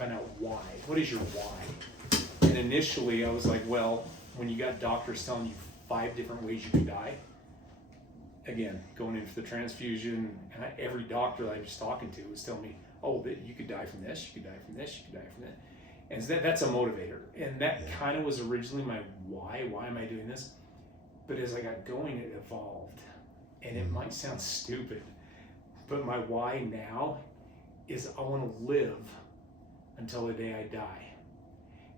find out why. What is your why? And initially I was like, well, when you got doctors telling you 5 different ways you could die, again, going in for the transfusion, and every doctor that I was talking to was telling me, oh, that you could die from this, you could die from this, you could die from that. And so that's a motivator. And that kind of was originally my why. Why am I doing this? But as I got going, it evolved. And it might sound stupid, but my why now is I want to live until the day I die.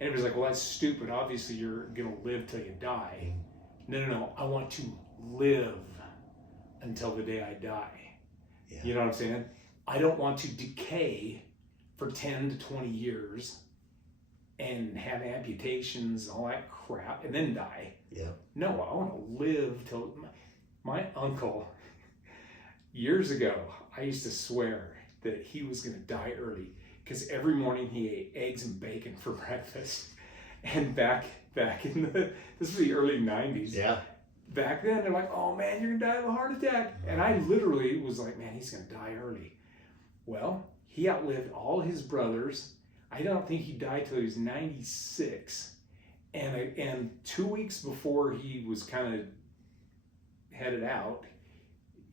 And everybody's like, well, that's stupid. Obviously, you're going to live till you die. No. I want to live until the day I die. Yeah. You know what I'm saying? I don't want to decay for 10 to 20 years and have amputations and all that crap and then die. Yeah. No, I want to live till... My uncle, years ago, I used to swear that he was going to die early because every morning he ate eggs and bacon for breakfast. And back in this was the early 90s. Yeah. Back then, they're like, oh man, you're going to die of a heart attack. And I literally was like, man, he's going to die early. Well, he outlived all his brothers. I don't think he died till he was 96. And 2 weeks before he was kind of headed out,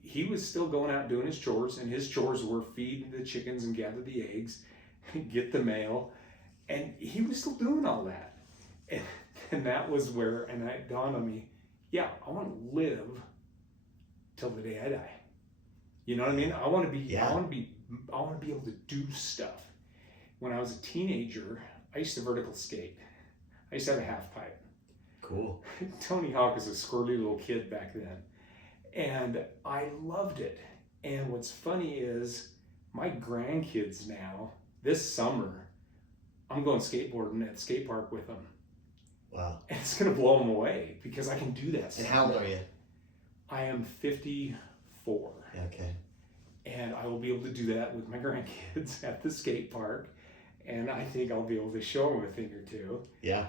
he was still going out doing his chores, and his chores were feed the chickens and gather the eggs, get the mail, and he was still doing all that. And that was where, and it dawned on me, yeah, I want to live till the day I die. You know what I mean? I want to be able to do stuff. When I was a teenager, I used to vertical skate. I used to have a half pipe. Cool. Tony Hawk was a squirrely little kid back then. And I loved it. And what's funny is my grandkids now, this summer, I'm going skateboarding at the skate park with them. Wow. And it's going to blow them away because I can do that. And how old are you? I am 54. Okay. And I will be able to do that with my grandkids at the skate park. And I think I'll be able to show them a thing or two. Yeah.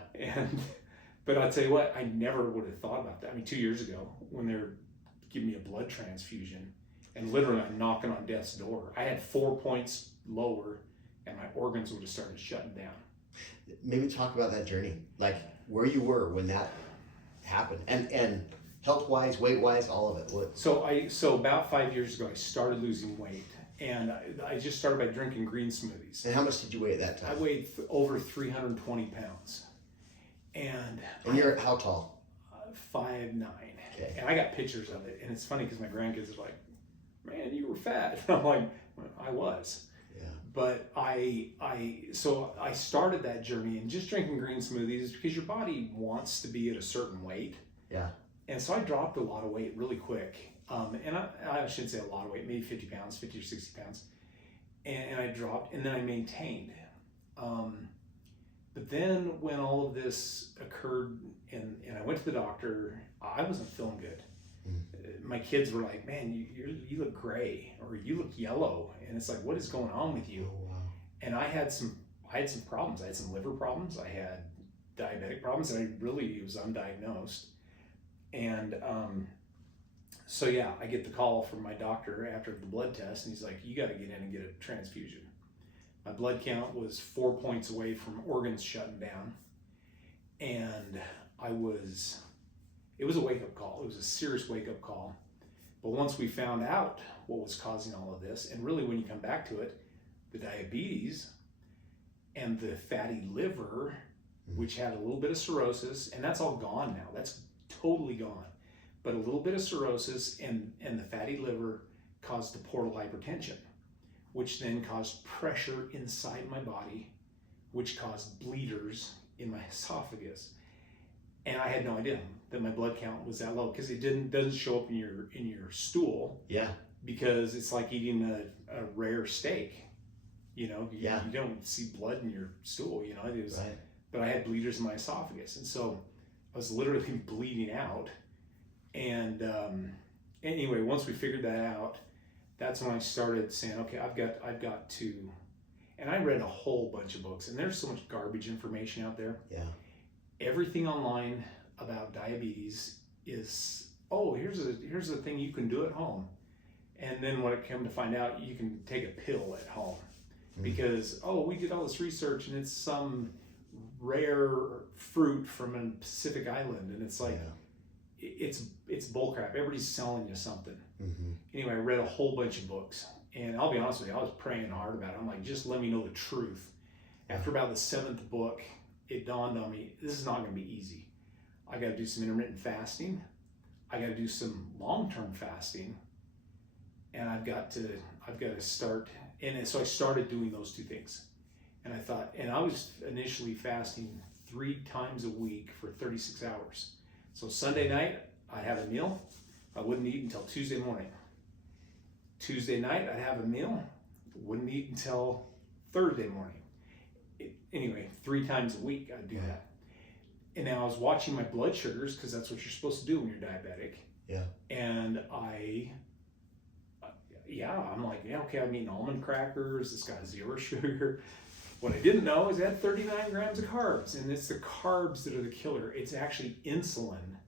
But I'll tell you what, I never would have thought about that. I mean, 2 years ago, when they were giving me a blood transfusion, and literally I'm knocking on death's door, I had 4 points lower, and my organs would have started shutting down. Maybe talk about that journey, like where you were when that happened, and health-wise, weight-wise, all of it. So about 5 years ago, I started losing weight, and I just started by drinking green smoothies. And how much did you weigh at that time? I weighed over 320 pounds. And you're how tall? 5'9". Okay. And I got pictures of it, and it's funny because my grandkids are like, man, you were fat. And I'm like, well, I was. Yeah. But I started that journey, and just drinking green smoothies because your body wants to be at a certain weight. Yeah. And so I dropped a lot of weight really quick. And I should say a lot of weight, maybe 50 pounds, 50 or 60 pounds. And I dropped, and then I maintained. But then when all of this occurred and I went to the doctor, I wasn't feeling good. My kids were like, man, you look gray, or you look yellow. And it's like, what is going on with you? Oh, wow. And I had some problems. I had some liver problems. I had diabetic problems, and it was undiagnosed. And so yeah, I get the call from my doctor after the blood test, and he's like, you got to get in and get a transfusion. My blood count was 4 points away from organs shutting down. And it was a wake-up call. It was a serious wake-up call. But once we found out what was causing all of this, and really when you come back to it, the diabetes and the fatty liver, which had a little bit of cirrhosis, and that's all gone now. That's totally gone. But a little bit of cirrhosis and the fatty liver caused the portal hypertension, which then caused pressure inside my body, which caused bleeders in my esophagus. And I had no idea that my blood count was that low, because it doesn't show up in your stool. Yeah. Because it's like eating a rare steak. You know, you don't see blood in your stool, you know. Right. But I had bleeders in my esophagus, and so I was literally bleeding out. And anyway, once we figured that out, that's when I started saying, okay, I've got to, and I read a whole bunch of books, and there's so much garbage information out there. Yeah. Everything online about diabetes is, oh, here's a thing you can do at home. And then when it came to find out, you can take a pill at home. because, oh, we did all this research and it's some rare fruit from a Pacific island, and it's like, it's bullcrap. Everybody's selling you something. Anyway, I read a whole bunch of books, and I'll be honest with you, I was praying hard about it. I'm like, just let me know the truth. After about the 7th book, it dawned on me, this is not going to be easy. I got to do some intermittent fasting. I got to do some long-term fasting, and I've got to start. And so I started doing those 2 things. And I thought, and I was initially fasting 3 times a week for 36 hours. So Sunday night, I'd have a meal. I wouldn't eat until Tuesday morning. Tuesday night, I'd have a meal. Wouldn't eat until Thursday morning. Anyway, 3 times a week, I'd do that. And now I was watching my blood sugars, because that's what you're supposed to do when you're diabetic. Yeah. And I'm like, okay, I'm eating almond crackers. It's got 0 sugar. What I didn't know is it had 39 grams of carbs, and it's the carbs that are the killer. It's actually insulin,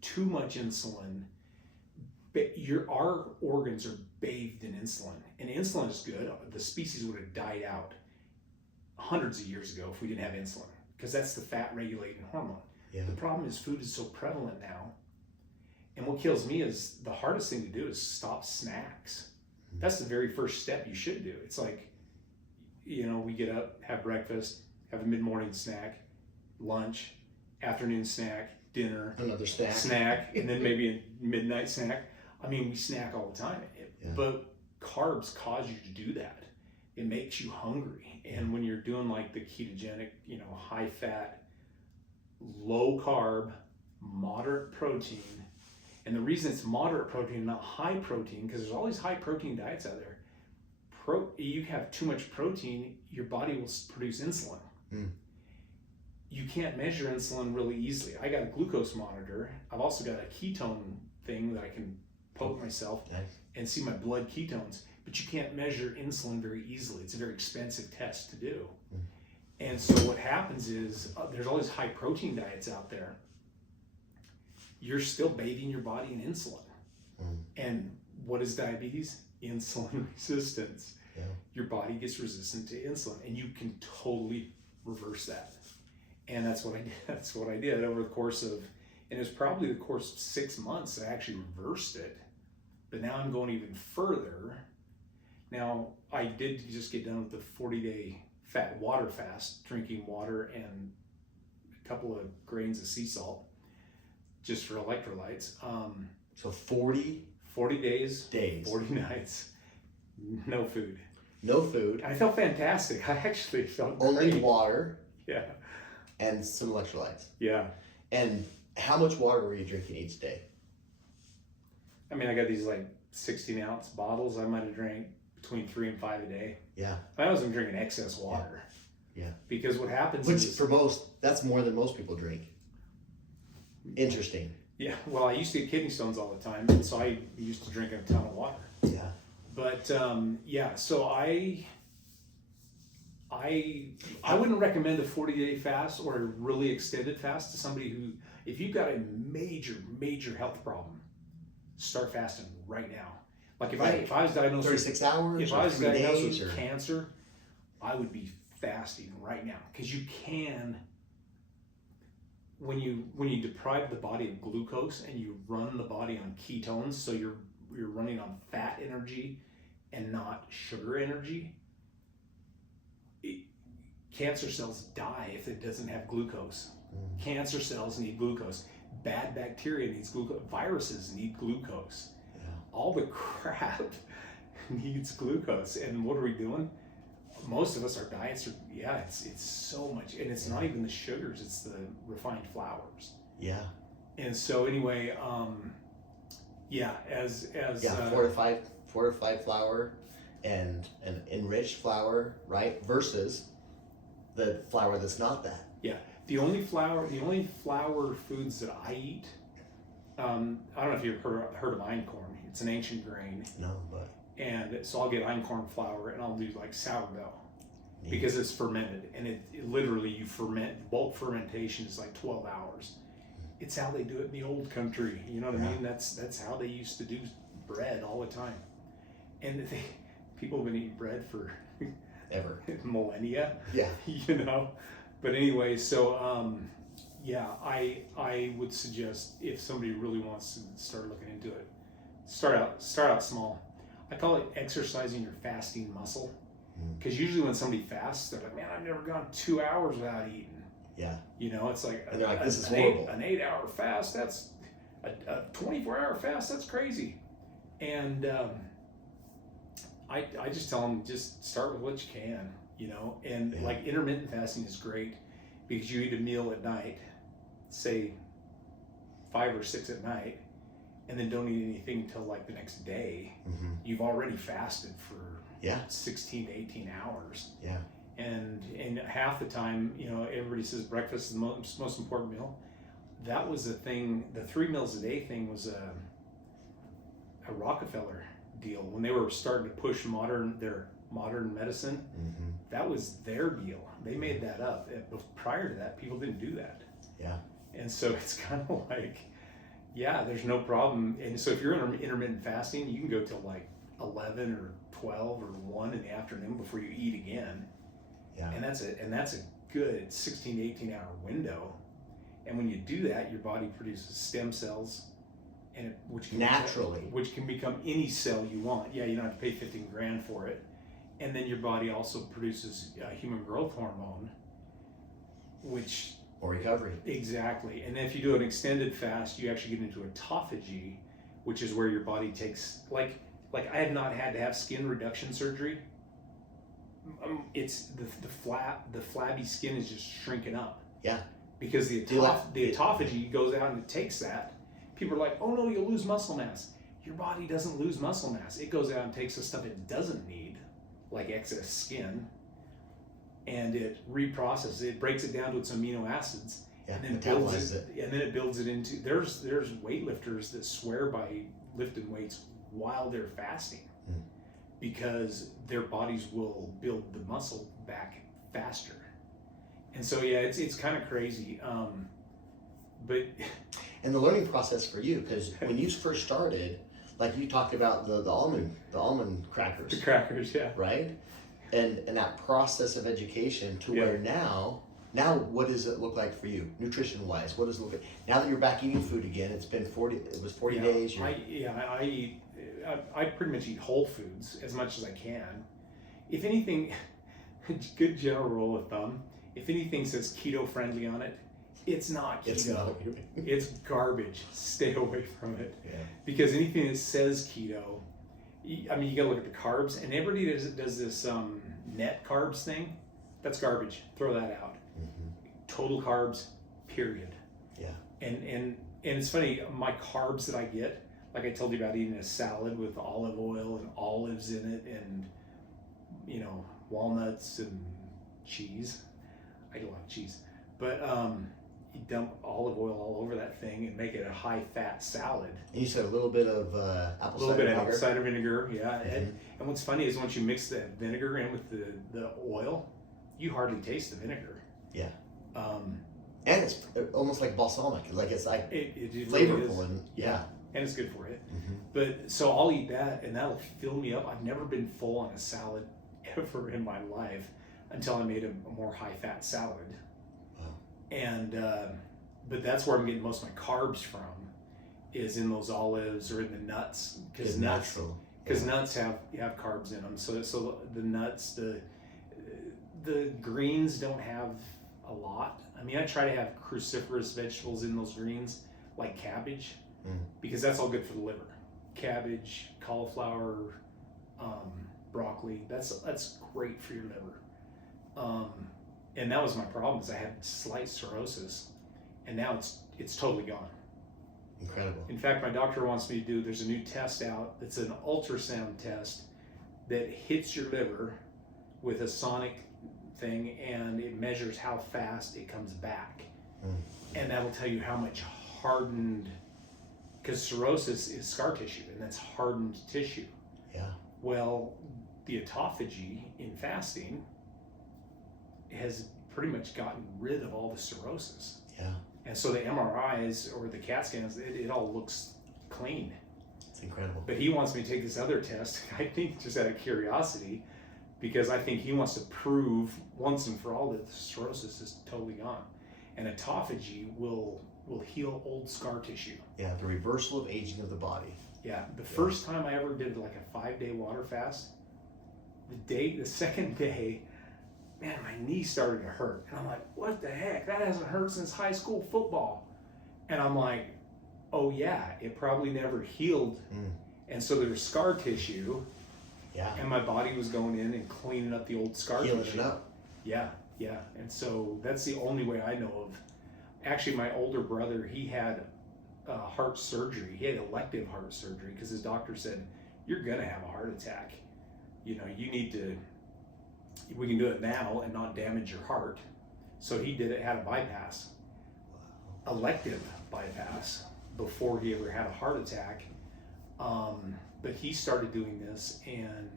too much insulin. But our organs are bathed in insulin, and insulin is good. The species would have died out hundreds of years ago if we didn't have insulin, because that's the fat regulating hormone. The problem is food is so prevalent now, and what kills me is the hardest thing to do is stop snacks. That's the very first step you should do. It's like, we get up, have breakfast, have a mid-morning snack, lunch, afternoon snack, dinner, another snack, and then maybe a midnight snack. I mean, we snack all the time, but carbs cause you to do that. It makes you hungry. And when you're doing like the ketogenic, high fat, low carb, moderate protein, and the reason it's moderate protein, not high protein, because there's all these high protein diets out there. You have too much protein, your body will produce insulin. You can't measure insulin really easily. I got a glucose monitor. I've also got a ketone thing that I can poke myself and see my blood ketones, but you can't measure insulin very easily. It's a very expensive test to do. And so what happens is there's all these high protein diets out there. You're still bathing your body in insulin. And what is diabetes? Insulin resistance. Your body gets resistant to insulin, and you can totally reverse that. And that's what I did. That's what I did over the course of, and it was probably the course of 6 months that I actually reversed it. But now I'm going even further. Now, I did just get done with the 40-day fat water fast, drinking water and a couple of grains of sea salt just for electrolytes. So 40 days, 40 nights, no food. No food. I felt fantastic. I actually felt only great. Water. Yeah. And some electrolytes. Yeah. And how much water were you drinking each day? I mean, I got these like 16-ounce bottles. I might have drank between 3 and 5 a day. Yeah. I wasn't drinking excess water. Yeah. Because what happens Which is, for most, that's more than most people drink. Interesting. Yeah. Well, I used to get kidney stones all the time, and so I used to drink a ton of water. Yeah. But so I wouldn't recommend a 40-day fast or a really extended fast to somebody who, if you've got a major health problem, start fasting right now. Like if I was diagnosed 36 hours, if I was diagnosed with or cancer, I would be fasting right now, because you can. When you deprive the body of glucose and you run the body on ketones, so you're running on fat energy and not sugar energy, cancer cells die if it doesn't have glucose. Cancer cells need glucose. Bad bacteria needs glucose. Viruses need glucose. All the crap needs glucose. And what are we doing? Most of us, our diets are, it's so much, and it's not even the sugars, it's the refined flours. Yeah. And so anyway, fortified flour and an enriched flour, right? Versus the flour that's not that. Yeah. The only flour foods that I eat, I don't know if you've heard of einkorn. It's an ancient grain. No, but. And so I'll get einkorn flour and I'll do like sourdough because it's fermented, and it literally, you ferment. Bulk fermentation is like 12 hours. It's how they do it in the old country. You know what I mean? That's how they used to do bread all the time. And people have been eating bread for ever. millennia, Yeah. you know. But anyway, so yeah, I would suggest if somebody really wants to start looking into it, start out small. I call it exercising your fasting muscle, because usually when somebody fasts, they're like, man, I've never gone 2 hours without eating. Yeah. You know, it's like, and they're like, this is an horrible. An 8 hour fast, that's a 24 hour fast, that's crazy. And I just tell them, just start with what you can, you know. And Yeah. like intermittent fasting is great because you eat a meal at night, say 5 or 6 at night, and then don't eat anything until like the next day. You've already fasted for 16 to 18 hours. Yeah. And half the time, you know, everybody says breakfast is the most important meal. That was the thing. The 3 meals a day thing was a Rockefeller deal when they were starting to push their modern medicine. That was their deal. They made that up. Prior to that, people didn't do that. Yeah. And so it's kind of like, yeah, there's no problem. And so if you're intermittent fasting, you can go till like 11 or 12 or 1 in the afternoon before you eat again. Yeah. And that's a good 16 to 18 hour window. And when you do that, your body produces stem cells, and which can become any cell you want. Yeah, you don't have to pay 15 grand for it. And then your body also produces human growth hormone, which or recovery. Exactly. And then if you do an extended fast, you actually get into autophagy, which is where your body takes like I have not had to have skin reduction surgery. It's the flabby skin is just shrinking up. Yeah. Because the autophagy goes out and it takes that. People are like, oh no, you'll lose muscle mass. Your body doesn't lose muscle mass. It goes out and takes the stuff it doesn't need, like excess skin, and it reprocesses it, breaks it down to its amino acids, and then builds it. And then it builds it into. There's weightlifters that swear by lifting weights while they're fasting, because their bodies will build the muscle back faster. And so yeah, it's kind of crazy, but and the learning process for you, because when you first started, like you talked about the almond crackers, the crackers, yeah, right, and that process of education to where now what does it look like for you nutrition wise? What does it look like now that you're back eating food again? It's been 40 days. I pretty much eat whole foods as much as I can. If anything, good general rule of thumb, if anything says keto friendly on it, it's not keto. It's not. It's garbage. Stay away from it. Yeah. Because anything that says keto, I mean, you gotta look at the carbs, and everybody does this net carbs thing. That's garbage. Throw that out. Total carbs, period. Yeah. And it's funny, my carbs that I get, like I told you about eating a salad with olive oil and olives in it, and you know, walnuts and cheese. I eat a lot of cheese, but you dump olive oil all over that thing and make it a high-fat salad. And you said a little bit of apple cider vinegar, yeah. And what's funny is once you mix that vinegar in with the oil, you hardly taste the vinegar. Yeah. And it's almost like balsamic, like it's like it flavorful, really and yeah, and it's good for you. But so I'll eat that, and that'll fill me up. I've never been full on a salad ever in my life until I made a more high-fat salad. Wow. And but that's where I'm getting most of my carbs from, is in those olives or in the nuts, because nuts have carbs in them. So the nuts, the greens don't have a lot. I mean, I try to have cruciferous vegetables in those greens, like cabbage, because that's all good for the liver. Cabbage, cauliflower, broccoli, that's great for your liver. And that was my problem, is I had slight cirrhosis, and now it's totally gone. Incredible. In fact, my doctor wants me to do, there's a new test out that's an ultrasound test that hits your liver with a sonic thing, and it measures how fast it comes back. And that'll tell you how much hardened, because cirrhosis is scar tissue, and that's hardened tissue. Yeah. Well, the autophagy in fasting has pretty much gotten rid of all the cirrhosis. Yeah. And so the MRIs or the CAT scans, it all looks clean. It's incredible. But he wants me to take this other test, I think just out of curiosity, because I think he wants to prove once and for all that the cirrhosis is totally gone. And autophagy will heal old scar tissue. Yeah, the reversal of aging of the body. Yeah, the first time I ever did like a 5-day water fast, the second day, man, my knee started to hurt. And I'm like, what the heck? That hasn't hurt since high school football. And I'm like, oh yeah, it probably never healed. And so there's scar tissue. Yeah. And my body was going in and cleaning up the old scar Healing tissue. it up. Yeah, yeah. And so that's the only way I know of. Actually, my older brother, he had heart surgery. He had elective heart surgery because his doctor said, you're going to have a heart attack. You know, you need to, we can do it now and not damage your heart. So he did it, had a bypass, elective bypass, before he ever had a heart attack. But he started doing this, and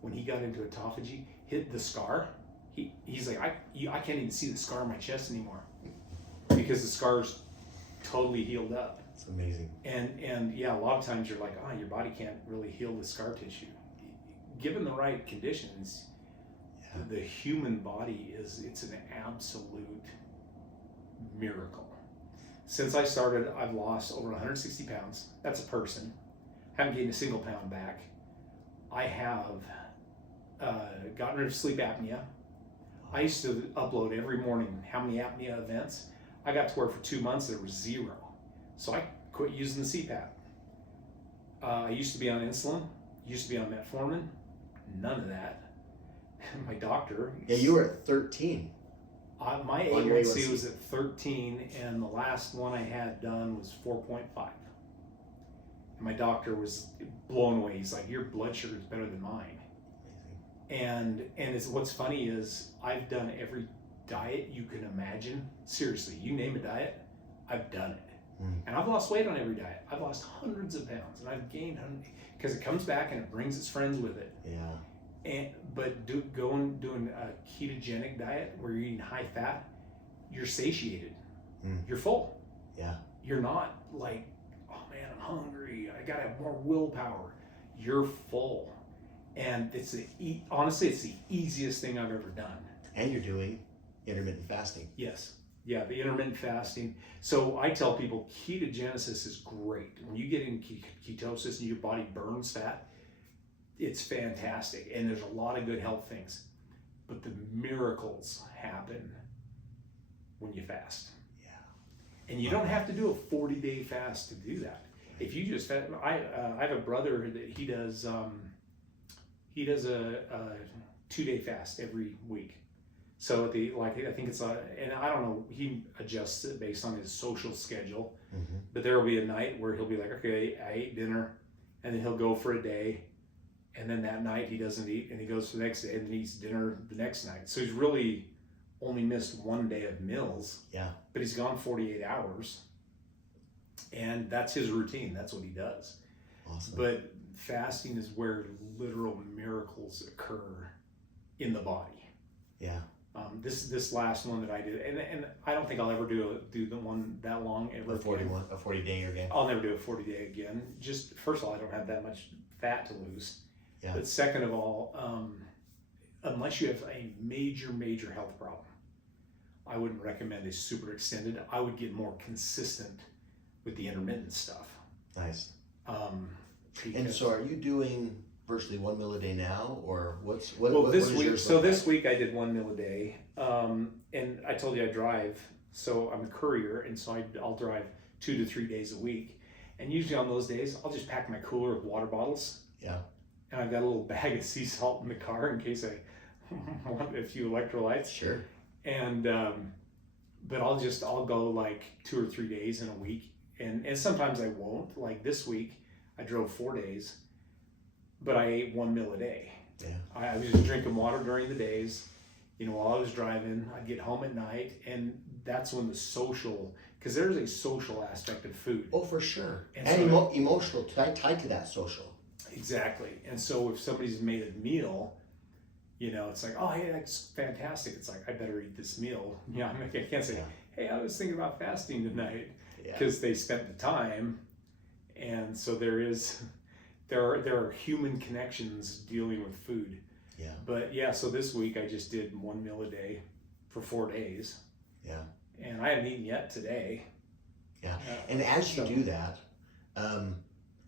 when he got into autophagy, hit the scar. He's like, I can't even see the scar on my chest anymore because the scar's totally healed up. It's amazing. And yeah, a lot of times you're like, oh, your body can't really heal the scar tissue. Given the right conditions, the human body it's an absolute miracle. Since I started, I've lost over 160 pounds. That's a person. Haven't gained a single pound back. I have gotten rid of sleep apnea. I used to upload every morning how many apnea events. I got to where for 2 months there was 0. So I quit using the CPAP. I used to be on insulin, used to be on metformin, none of that. My doctor. Yeah, you were at 13. My A1C was at 13, and the last one I had done was 4.5. And my doctor was blown away. He's like, your blood sugar is better than mine. Amazing. And what's funny is I've done every diet you can imagine. Seriously, you name a diet, I've done it. And I've lost weight on every diet. I've lost hundreds of pounds, and I've gained hundreds, because it comes back and it brings its friends with it. Yeah. But doing a ketogenic diet where you're eating high fat, you're satiated. You're full. Yeah. You're not like, oh man, I'm hungry. I gotta have more willpower. You're full, and honestly, it's the easiest thing I've ever done. And you're doing intermittent fasting. Yes. Yeah, the intermittent fasting. So I tell people ketogenesis is great. When you get in ketosis and your body burns fat, it's fantastic. And there's a lot of good health things. But the miracles happen when you fast. Yeah. And you don't have to do a 40-day fast to do that. If you just fast, I have a brother that he does a 2-day fast every week. So I think it's and I don't know, he adjusts it based on his social schedule. But there will be a night where he'll be like, okay, I ate dinner, and then he'll go for a day, and then that night he doesn't eat, and he goes for the next day and then eats dinner the next night. So he's really only missed 1 day of meals. Yeah. But he's gone 48 hours, and that's his routine. That's what he does. Awesome. But fasting is where literal miracles occur in the body. Yeah. This last one that I did, and I don't think I'll ever do the one that long ever. A 40-day again. I'll never do a 40-day again. Just first of all, I don't have that much fat to lose. Yeah. But second of all, unless you have a major health problem, I wouldn't recommend a super extended. I would get more consistent with the intermittent stuff. Nice. And so, are you doing virtually 1 meal a day now, or what this is week? yours So look this like? week I did 1 meal a day, and I told you I drive, so I'm a courier, and so I'll drive 2 to 3 days a week, and usually on those days I'll just pack my cooler with water bottles. Yeah. And I've got a little bag of sea salt in the car in case I want a few electrolytes. Sure. And but I'll go like 2 or 3 days in a week, and sometimes I won't. Like this week, I drove 4 days, but I ate 1 meal a day. Yeah. I was just drinking water during the days. You know, while I was driving, I'd get home at night, and that's when because there's a social aspect of food. Oh, for sure. And so emotional tied to that social. Exactly. And so if somebody's made a meal, you know, it's like, oh, hey, that's fantastic. It's like, I better eat this meal. You know, I can't say, hey, I was thinking about fasting tonight, because they spent the time. And so there are human connections dealing with food. Yeah. But yeah, so this week I just did 1 meal a day for 4 days. Yeah. And I haven't eaten yet today. Yeah. And as you do that,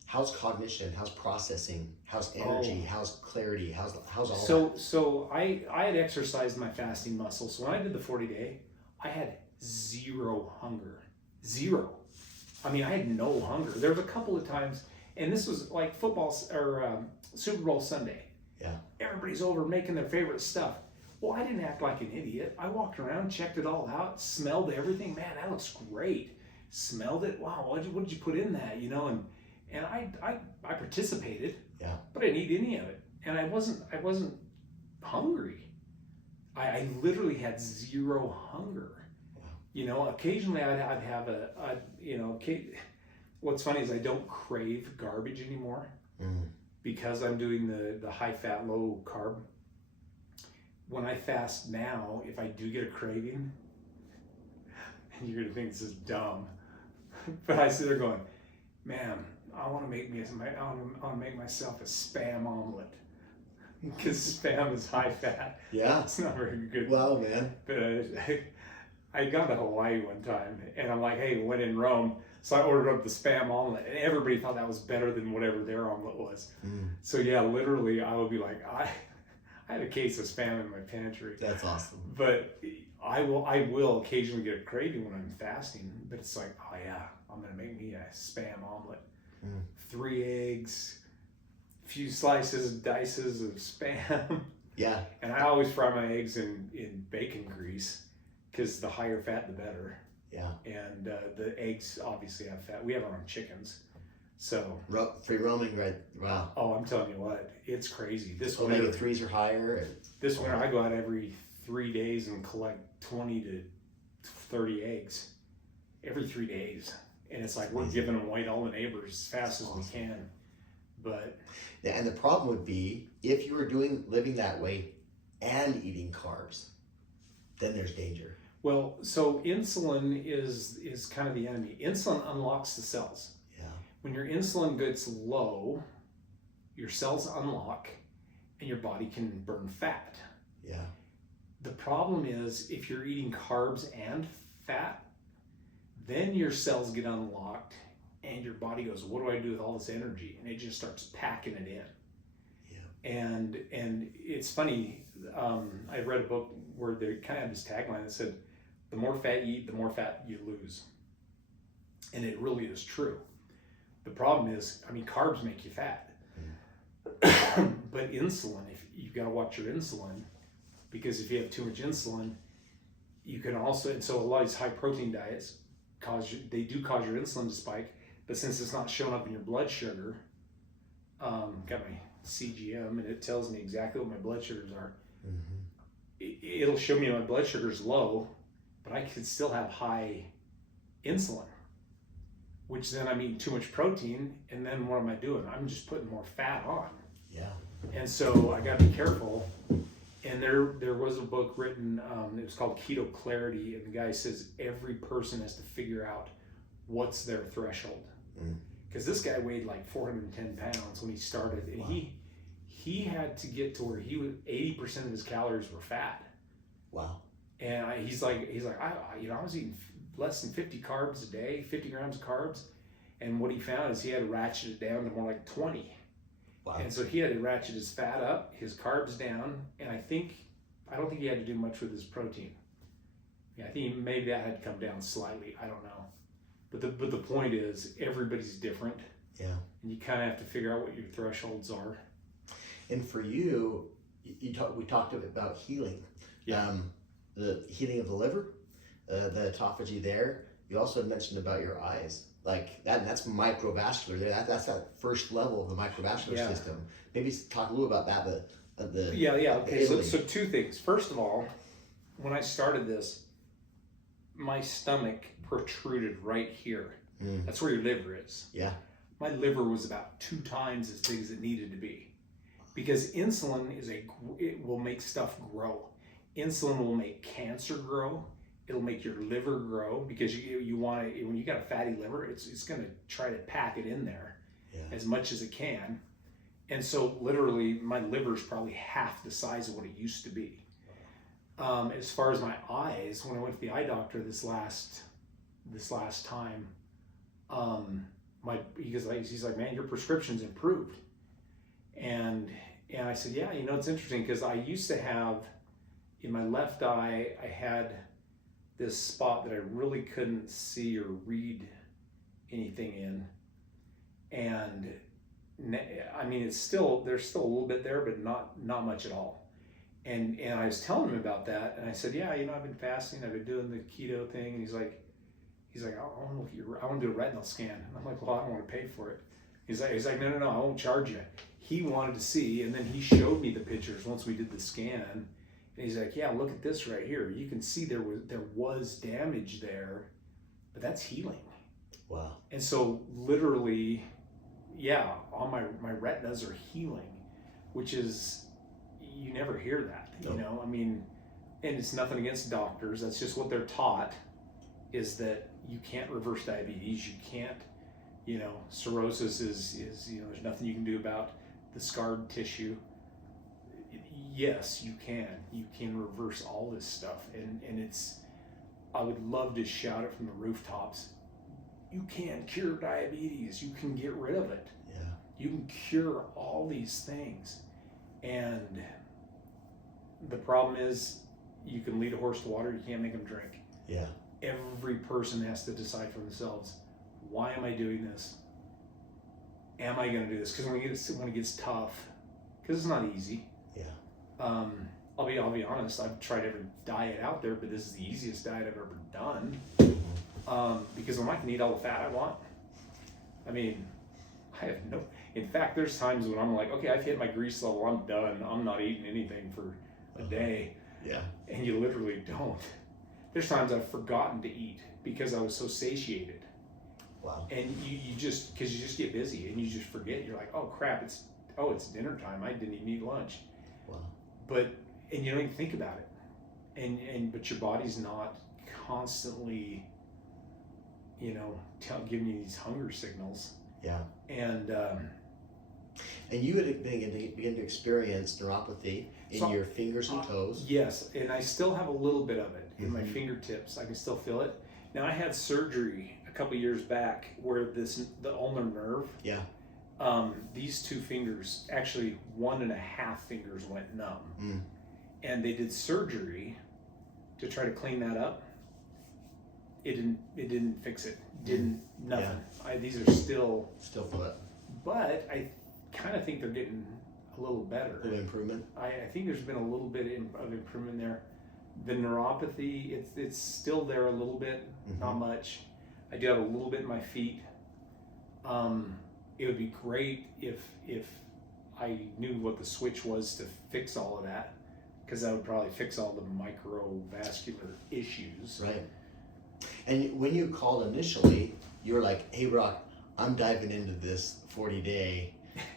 how's cognition? How's processing? How's energy? How's clarity? How's all that? So I had exercised my fasting muscle. So when I did the 40-day, I had zero hunger. Zero. I mean, I had no hunger. There was a couple of times, and this was like football or Super Bowl Sunday. Yeah. Everybody's over making their favorite stuff. Well, I didn't act like an idiot. I walked around, checked it all out, smelled everything. Man, that looks great. Smelled it. Wow, what did you put in that? You know, and I participated. Yeah. But I didn't eat any of it, and I wasn't hungry. I literally had zero hunger. Wow. You know, occasionally I'd have what's funny is I don't crave garbage anymore because I'm doing the high fat, low carb. When I fast now, if I do get a craving, and you're gonna think this is dumb, but I sit there going, man, I want to make myself a Spam omelet because Spam is high fat. Yeah. It's not very good. Wow, man. But I got to Hawaii one time, and I'm like, hey, when in Rome, so I ordered up the Spam omelet, and everybody thought that was better than whatever their omelet was. So yeah, literally, I would be like, I had a case of Spam in my pantry. That's awesome. But I will occasionally get a craving when I'm fasting, but it's like, oh yeah, I'm gonna make me a Spam omelet. 3 eggs, a few dices of Spam. Yeah. And I always fry my eggs in bacon grease because the higher fat, the better. Yeah. And the eggs obviously have fat. We have our own chickens. So. Free roaming, right? Wow. Oh, I'm telling you what, it's crazy. This winter, omega-3s are higher. This winter, I go out every 3 days and collect 20 to 30 eggs every 3 days. And it's like we're giving them away to all the neighbors as fast as we can. But yeah, and the problem would be if you were living that way and eating carbs, then there's danger. Well, so insulin is kind of the enemy. Insulin unlocks the cells. Yeah. When your insulin gets low, your cells unlock and your body can burn fat. Yeah. The problem is if you're eating carbs and fat, then your cells get unlocked and your body goes, what do I do with all this energy? And it just starts packing it in. Yeah. And it's funny, I read a book where they kind of had this tagline that said, the more fat you eat, the more fat you lose. And it really is true. The problem is, I mean, carbs make you fat. But insulin, if you've got to watch your insulin, because if you have too much insulin, you can also, and so a lot of these high protein diets they do cause your insulin to spike, but since it's not showing up in your blood sugar, got my CGM and it tells me exactly what my blood sugars are. It'll show me my blood sugar's low, but I could still have high insulin, which then I'm eating too much protein, and then what am I doing? I'm just putting more fat on. Yeah. And so I got to be careful. And there was a book written, it was called Keto Clarity, and the guy says every person has to figure out what's their threshold. Because this guy weighed like 410 pounds when he started, and wow. he had to get to where he was 80% of his calories were fat. Wow. And he's like I was eating less than 50 carbs a day, 50 grams of carbs, and what he found is he had to ratchet it down to more like 20. Wow. And so he had to ratchet his fat up, his carbs down, and I don't think he had to do much with his protein. Yeah, I think maybe that had to come down slightly. I don't know. But the point is, everybody's different. Yeah. And you kind of have to figure out what your thresholds are. And for you, we talked about healing. Yeah. The healing of the liver, the autophagy there. You also mentioned about your eyes. Like that's microvascular. That's that first level of the microvascular system. Maybe talk a little about that. Okay. So 2 things. First of all, when I started this, my stomach protruded right here. That's where your liver is. Yeah. My liver was about 2 times as big as it needed to be, because insulin it will make stuff grow. Insulin will make cancer grow. It'll make your liver grow, because you want to, when you got a fatty liver, it's going to try to pack it in there as much as it can. And so literally my liver's probably half the size of what it used to be. As far as my eyes, when I went to the eye doctor this last time, he's like, man, your prescription's improved. And I said, yeah, it's interesting because I used to have, in my left eye, I had this spot that I really couldn't see or read anything in. And I mean, there's still a little bit there, but not much at all. And I was telling him about that, and I said, yeah, I've been fasting, I've been doing the keto thing, and he's like, I want to do a retinal scan. And I'm like, well, I don't want to pay for it. He's like, no, I won't charge you. He wanted to see, and then he showed me the pictures once we did the scan, and he's like, yeah, look at this right here. You can see there was damage there, but that's healing. Wow. And so literally, yeah, all my retinas are healing, which is, you never hear that, Nope. I mean, and it's nothing against doctors. That's just what they're taught, is that you can't reverse diabetes. You can't, cirrhosis is there's nothing you can do about the scarred tissue. Yes, you can. You can reverse all this stuff. And it's, I would love to shout it from the rooftops. You can cure diabetes. You can get rid of it. Yeah. You can cure all these things. And the problem is, you can lead a horse to water, you can't make them drink. Yeah. Every person has to decide for themselves, why am I doing this? Am I going to do this? Because when it gets tough, because it's not easy. Yeah. I'll be honest. I've tried every diet out there, but this is the easiest diet I've ever done. Because I can eat all the fat I want. I mean, I have no. In fact, there's times when I'm like, okay, I've hit my grease level. I'm done. I'm not eating anything for a day. Yeah. And you literally don't. There's times I've forgotten to eat because I was so satiated. Wow. And you just get busy and you just forget. You're like, oh crap, it's dinner time. I didn't even eat lunch. Wow. And you don't even think about it. But your body's not constantly, giving you these hunger signals. Yeah. And you would begin to experience neuropathy in your fingers and toes. Yes, and I still have a little bit of it in my fingertips. I can still feel it. Now I had surgery a couple years back where the ulnar nerve. Yeah. These two fingers, actually 1.5 fingers went numb, and they did surgery to try to clean that up. It didn't fix it. Nothing. Yeah. These are still feel it. But I kind of think they're getting a little better. A little improvement. I think there's been a little bit of improvement there. The neuropathy, it's still there a little bit, not much. I do have a little bit in my feet. It would be great if I knew what the switch was to fix all of that, because that would probably fix all the microvascular issues. Right. And when you called initially, you were like, hey, Brock, I'm diving into this 40-day.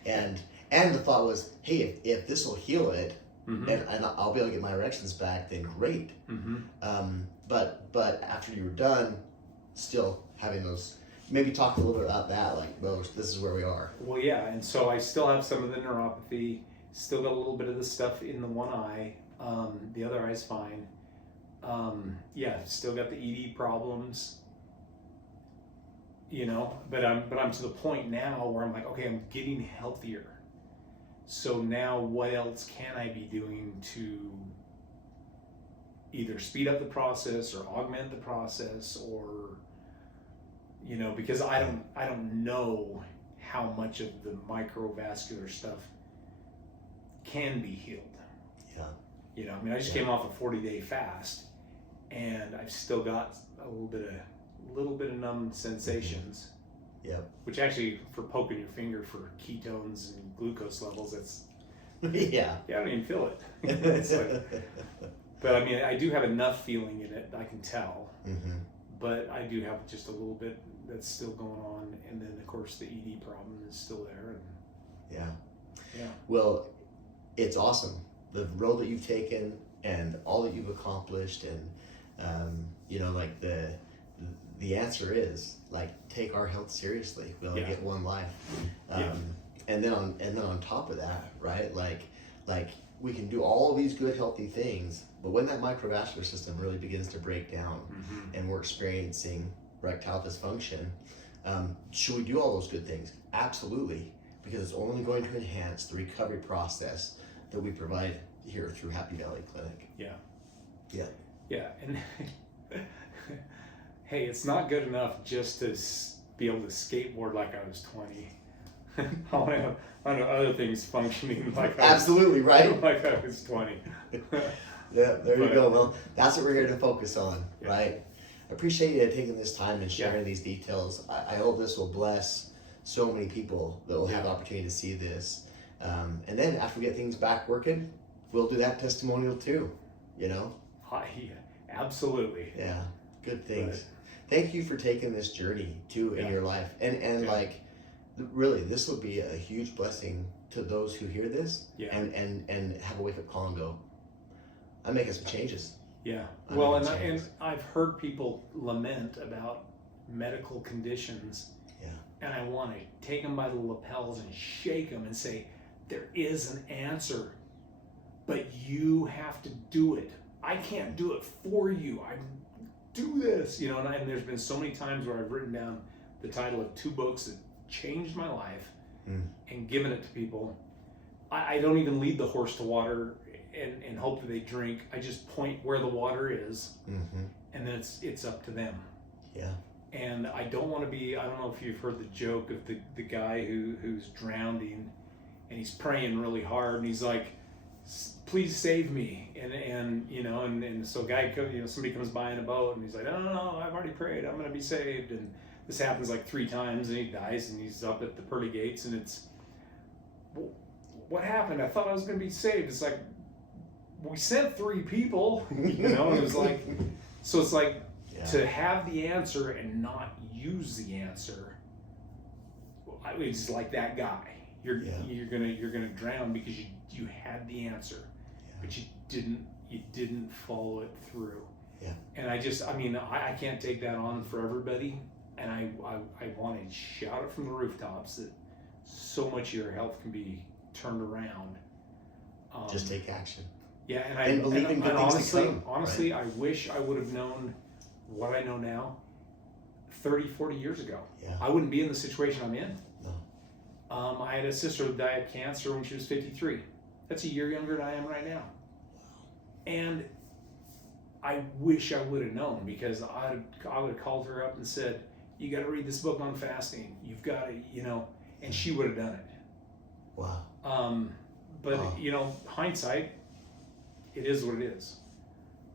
And the thought was, hey, if this will heal it, and I'll be able to get my erections back, then great. But after you were done, still having those, maybe talk a little bit about that, like, well, this is where we are. Well, yeah, and so I still have some of the neuropathy, still got a little bit of the stuff in the one eye. The other eye's fine. Still got the ED problems, but I'm to the point now where I'm like, okay, I'm getting healthier. So now what else can I be doing to either speed up the process or augment the process, or, because I don't know how much of the microvascular stuff can be healed. Yeah. I just came off a 40-day fast, and I've still got a little bit of numb sensations. Yeah. Which actually, for poking your finger for ketones and glucose levels, it's yeah. I don't even feel it. It's like, but I do have enough feeling in it, I can tell. But I do have just a little bit that's still going on, and then of course the ED problem is still there. And yeah. Well, it's awesome, the road that you've taken and all that you've accomplished, and like the answer is, like, take our health seriously. We only get one life. And then on top of that, right? Like we can do all of these good healthy things, but when that microvascular system really begins to break down and we're experiencing erectile dysfunction, should we do all those good things? Absolutely, because it's only going to enhance the recovery process that we provide here through Happy Valley Clinic. Yeah. Yeah. Yeah. And hey, it's not good enough just to be able to skateboard like I was 20. I want to have other things functioning like Absolutely, right? Like I was 20. Yeah, there you go. Well, that's what we're here to focus on, right? I appreciate you taking this time and sharing these details. I hope this will bless so many people that will have the opportunity to see this. And then after we get things back working, we'll do that testimonial too, you know? Absolutely. Yeah, good things. Thank you for taking this journey too in your life. And like, really, this will be a huge blessing to those who hear this and have a wake-up call and go, I'm making some changes. Yeah. Well, and I've heard people lament about medical conditions. Yeah. And I want to take them by the lapels and shake them and say, there is an answer, but you have to do it. I can't do it for you. I do this, you know, and there's been so many times where I've written down the title of 2 books that changed my life and given it to people. I don't even lead the horse to water and hope that they drink. I just point where the water is, and then it's up to them. Yeah. And I don't want to be, I don't know if you've heard the joke of the guy who's drowning and he's praying really hard and he's like, please save me. And you know, and so a guy, you know, somebody comes by in a boat and he's like, no, I've already prayed, I'm going to be saved. And this happens like 3 times and he dies and he's up at the pearly gates and it's, well, what happened? I thought I was going to be saved. It's like, we sent 3 people, you know, and it was like, so it's like to have the answer and not use the answer. It's like that guy. You're gonna drown because you had the answer, but you didn't follow it through. Yeah. And I can't take that on for everybody, and I want to shout it from the rooftops that so much of your health can be turned around. Just take action. Yeah, and believe in good things to come. Honestly, right? I wish I would have known what I know now 30, 40 years ago. Yeah. I wouldn't be in the situation I'm in. No. I had a sister who died of cancer when she was 53. That's a year younger than I am right now. And I wish I would have known, because I would have called her up and said, you got to read this book on fasting. You've got to, you know, and she would have done it. Wow. You know, hindsight, it is what it is.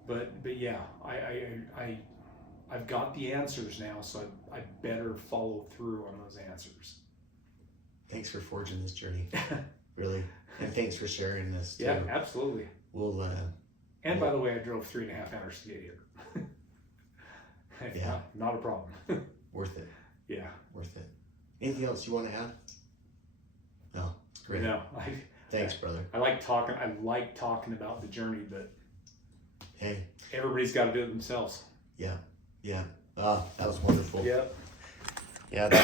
But yeah, I've got the answers now, so I better follow through on those answers. Thanks for forging this journey, really, and thanks for sharing this too. Yeah, absolutely. We'll. And by the way, I drove 3.5 hours to get here. Yeah, not a problem. Worth it. Yeah, worth it. Anything else you want to add? No, great. No, thanks, brother. I like talking about the journey, but hey, everybody's got to do it themselves. Yeah. That was wonderful. Yep. Yeah.